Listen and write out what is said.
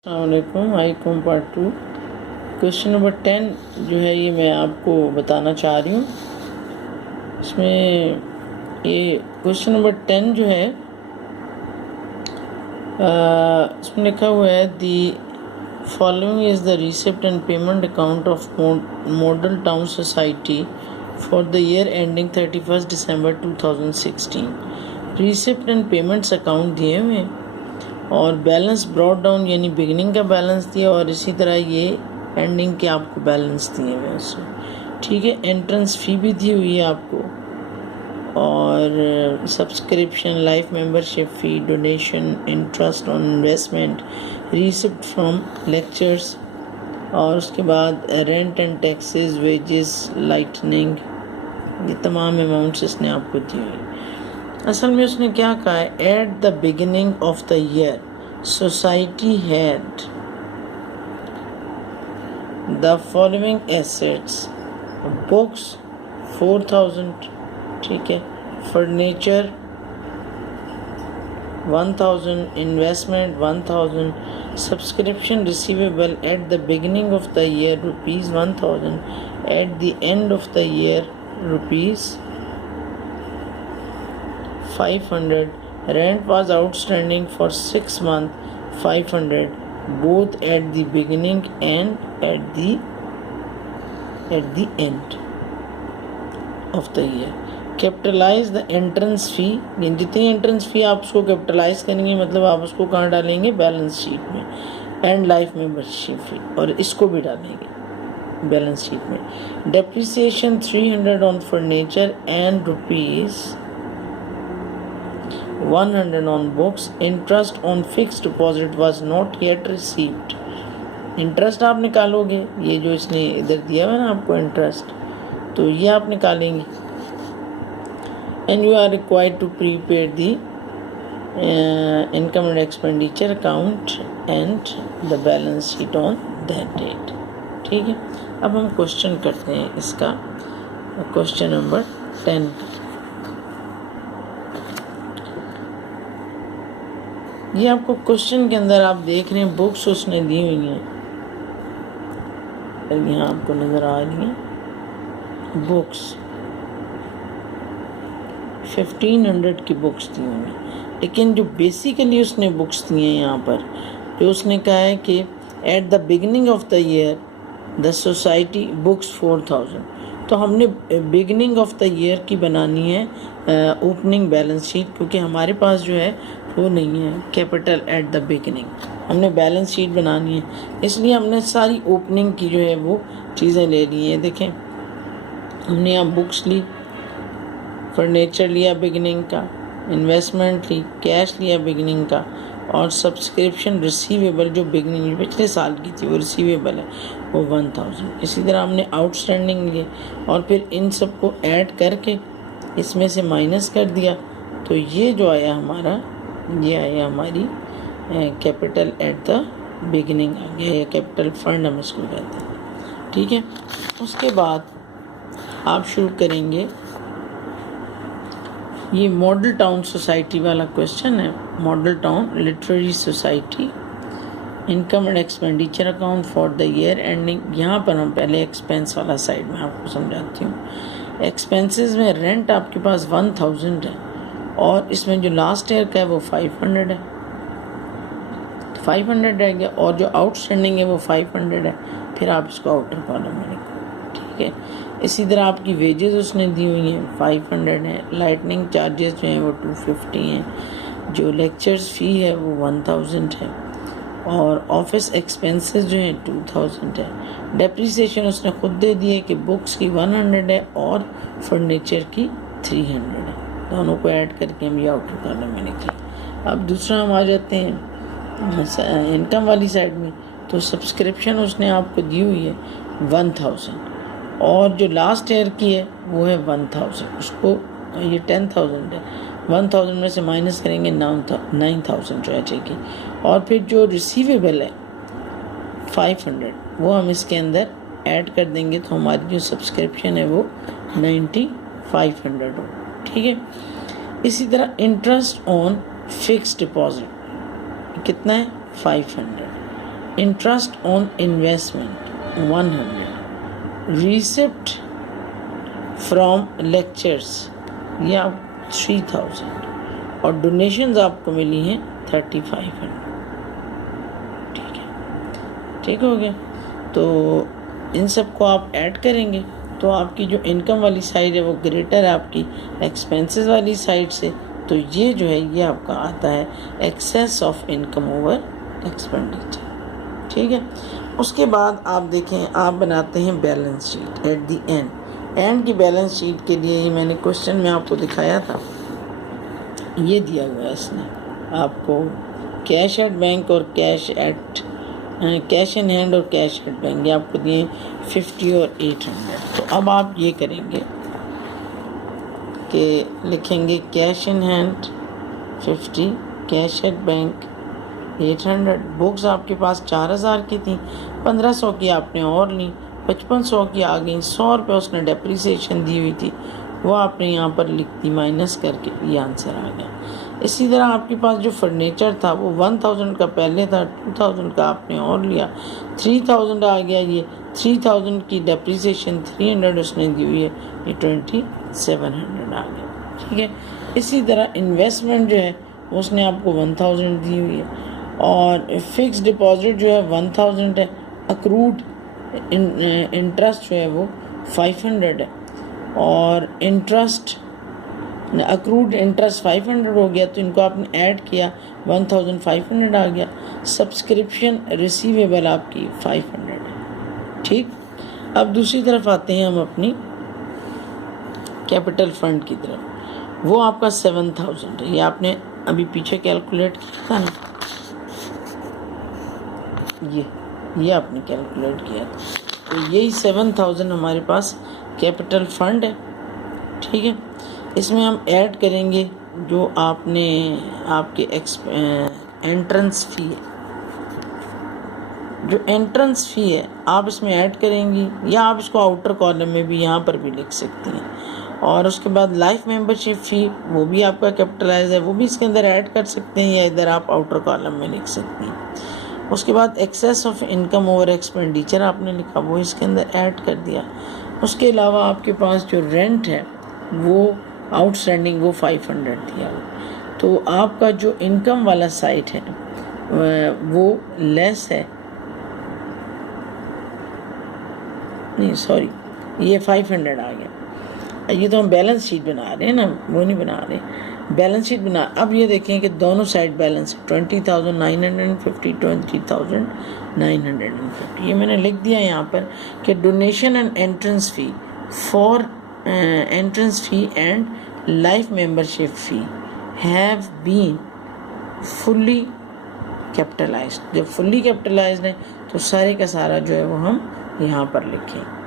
अस्सलामुअलैकुम। हाईकॉम part 2 question number 10 जो है ये मैं आपको बताना चाह रही हूँ। इसमें ये क्वेश्चन नंबर 10 जो है इसमें लिखा हुआ है the following is the receipt and payment account of model town society for the year ending 31 December 2016। Receipt and payments account दिए हुए हैं और बैलेंस ब्रॉड डाउन यानी बिगिनिंग का बैलेंस दिया और इसी तरह ये एंडिंग के आपको बैलेंस दिए हुए उससे। ठीक है, एंट्रेंस फ़ी भी दी हुई है आपको और subscription, life membership fee, donation, interest on investment, receipt from lectures और उसके बाद rent and taxes, wages, lightning, ये तमाम अमाउंट्स इसने आपको दी हुई। असल में उसने क्या कहा है, at the beginning of the year society had the following assets, books 4000, ठीक है, furniture 1000, investment 1000, subscription receivable at the beginning of the year rupees 1000, eight the end of the year rupees 500, rent was outstanding for 6 months 500, both at the beginning and at the end of the year. Capitalize the entrance fee, जितनी entrance fee आप उसको capitalise करेंगे मतलब आप उसको कहाँ डालेंगे, balance sheet में, एंड लाइफ मेंबरशिप फी और इसको भी डालेंगे बैलेंस शीट में। Depreciation 300 on furniture and rupees 100 on books. Interest on fixed deposit was not yet received. Interest आप निकालोगे, ये जो इसने इधर दिया हुआ है ना आपको इंटरेस्ट, तो ये आप निकालेंगे। And you are required to prepaid the income and expenditure account and the balance sheet on that date. ठीक है, अब हम क्वेश्चन करते हैं इसका, क्वेश्चन नंबर 10। ये आपको क्वेश्चन के अंदर आप देख रहे हैं बुक्स उसने दी हुई हैं, यहाँ आपको नज़र आ रही हैं बुक्स 1500 की बुक्स दी हुई हैं। लेकिन जो बेसिकली उसने बुक्स दी हैं यहाँ पर, जो उसने कहा है कि at the beginning of the year the society books 4000, तो हमने बिगिनिंग ऑफ द ईयर की बनानी है ओपनिंग बैलेंस शीट, क्योंकि हमारे पास जो है वो नहीं है कैपिटल एट द बिगिनिंग, हमने बैलेंस शीट बनानी है, इसलिए हमने सारी ओपनिंग की जो है वो चीज़ें ले ली हैं। देखें, हमने यहाँ बुक्स ली, फर्नीचर लिया बिगिनिंग का, इन्वेस्टमेंट ली, कैश लिया बिगिनिंग का, और सब्सक्रिप्शन रिसीवेबल जो बिगिनिंग पिछले साल की थी वो रिसीवेबल है वो 1000। इसी तरह हमने आउटस्टैंडिंग लिए और फिर इन सबको ऐड करके इसमें से माइनस कर दिया, तो ये जो आया हमारा, ये आया हमारी कैपिटल एट द बिगिनिंग आ गया, या कैपिटल फंड हम इसको कहते हैं। ठीक है, उसके बाद आप शुरू करेंगे, ये मॉडल टाउन सोसाइटी वाला क्वेश्चन है। Model town literary society, income and expenditure account for the year ending. यहाँ पर हम पहले एक्सपेंस वाला साइड में आपको समझाती हूँ। एक्सपेंसेस में रेंट आपके पास 1000 है और इसमें जो लास्ट ईयर का है वो 500 है, 500 रह गया, और जो आउटस्टैंडिंग है वो 500 है, फिर आप इसको आउटर कॉलम में लिखो। ठीक है, इसी तरह आपकी वेजेस उसने दी हुई हैं 500 है, लाइटनिंग चार्जेस जो हैं वो 250 हैं, जो लेक्चर्स फ़ी है वो 1000 है, और ऑफिस एक्सपेंसेस जो हैं 2000 है। डेप्रिसिएशन उसने खुद दे दी है कि बुक्स की 100 है और फर्नीचर की 300 है, दोनों को ऐड करके हम ये आउटर कॉलम में लिखें। अब दूसरा हम आ जाते हैं इनकम वाली साइड में, तो सब्सक्रिप्शन उसने आपको दी हुई है 1000 और जो लास्ट ईयर की है वो है 1000, उसको ये 10000 है, 1000 में से माइनस करेंगे 9000 जो है की, और फिर जो रिसीवेबल है 500 वो हम इसके अंदर ऐड कर देंगे, तो हमारी जो सब्सक्रिप्शन है वो 9500 हो। ठीक है, इसी तरह इंटरेस्ट ऑन फिक्स्ड डिपॉजिट कितना है 500, interest on investment 100, receipt from lectures ये आप 3000 और डोनेशंस आपको मिली हैं 3500। ठीक है, ठीक हो गया। तो इन सब को आप ऐड करेंगे तो आपकी जो इनकम वाली साइड है वो ग्रेटर है आपकी एक्सपेंसेस वाली साइड से। तो ये जो है ये आपका आता है excess of income over expenditure. ठीक है, उसके बाद आप देखें आप बनाते हैं balance sheet at the end की बैलेंस शीट के लिए ये मैंने क्वेश्चन में आपको दिखाया था, ये दिया हुआ है इसने आपको कैश एट बैंक और कैश इन हैंड और कैश एट बैंक, ये आपको दिए 50 और 800। तो अब आप ये करेंगे कि लिखेंगे cash in hand 50, cash at bank 800। Books आपके पास 4000 की थी, 1500 की आपने और ली, 5500 की आ गई, 100 रुपये उसने डेप्रीसिएशन दी हुई थी वो आपने यहाँ पर लिख दी माइनस करके, ये आंसर आ गया। इसी तरह आपके पास जो फर्नीचर था वो 1000 का पहले था, 2000 का आपने और लिया, 3000 आ गया, ये 3000 की डेप्रीसिएशन 300 उसने दी हुई है, ये 2700 आ गया। ठीक है, इसी तरह इन्वेस्टमेंट जो है उसने आपको 1000 दी हुई है और फिक्स डिपॉजिट जो है 1000 है, अक्रूड इंटरेस्ट जो है वो 500 है और अक्रूड इंटरेस्ट 500 हो गया तो इनको आपने ऐड किया 1500 आ गया। सब्सक्रिप्शन रिसीवेबल आपकी 500 है। ठीक, अब दूसरी तरफ आते हैं हम अपनी कैपिटल फंड की तरफ, वो आपका 7000 है, ये आपने अभी पीछे कैलकुलेट किया था ना, ये आपने कैलकुलेट किया था, तो यही 7000 हमारे पास कैपिटल फंड है। ठीक है, इसमें हम ऐड करेंगे जो आपने आपके एंट्रेंस फ़ी है, जो एंट्रेंस फ़ी है आप इसमें ऐड करेंगी, या आप इसको आउटर कॉलम में भी यहाँ पर भी लिख सकती हैं। और उसके बाद लाइफ मेंबरशिप फ़ी वो भी आपका कैपिटलाइज है, वो भी इसके अंदर ऐड कर सकते हैं या इधर आप आउटर कॉलम में लिख सकती हैं। उसके बाद excess of income over expenditure आपने लिखा वो इसके अंदर ऐड कर दिया। उसके अलावा आपके पास जो रेंट है वो आउटस्टैंडिंग वो 500 दिया, तो आपका जो इनकम वाला साइड है वो लेस है, नहीं सॉरी ये 500 आ गया। ये तो हम बैलेंस शीट बना रहे हैं ना, वो नहीं बना रहे, बैलेंस शीट बना। अब ये देखें कि दोनों साइड बैलेंस 20,950 20,950, ये मैंने लिख दिया यहाँ पर कि donation and entrance fee for entrance fee and life membership fee have been fully capitalised. जब फुल्ली कैपिटलाइज्ड है तो सारे का सारा जो है वो हम यहाँ पर लिखें।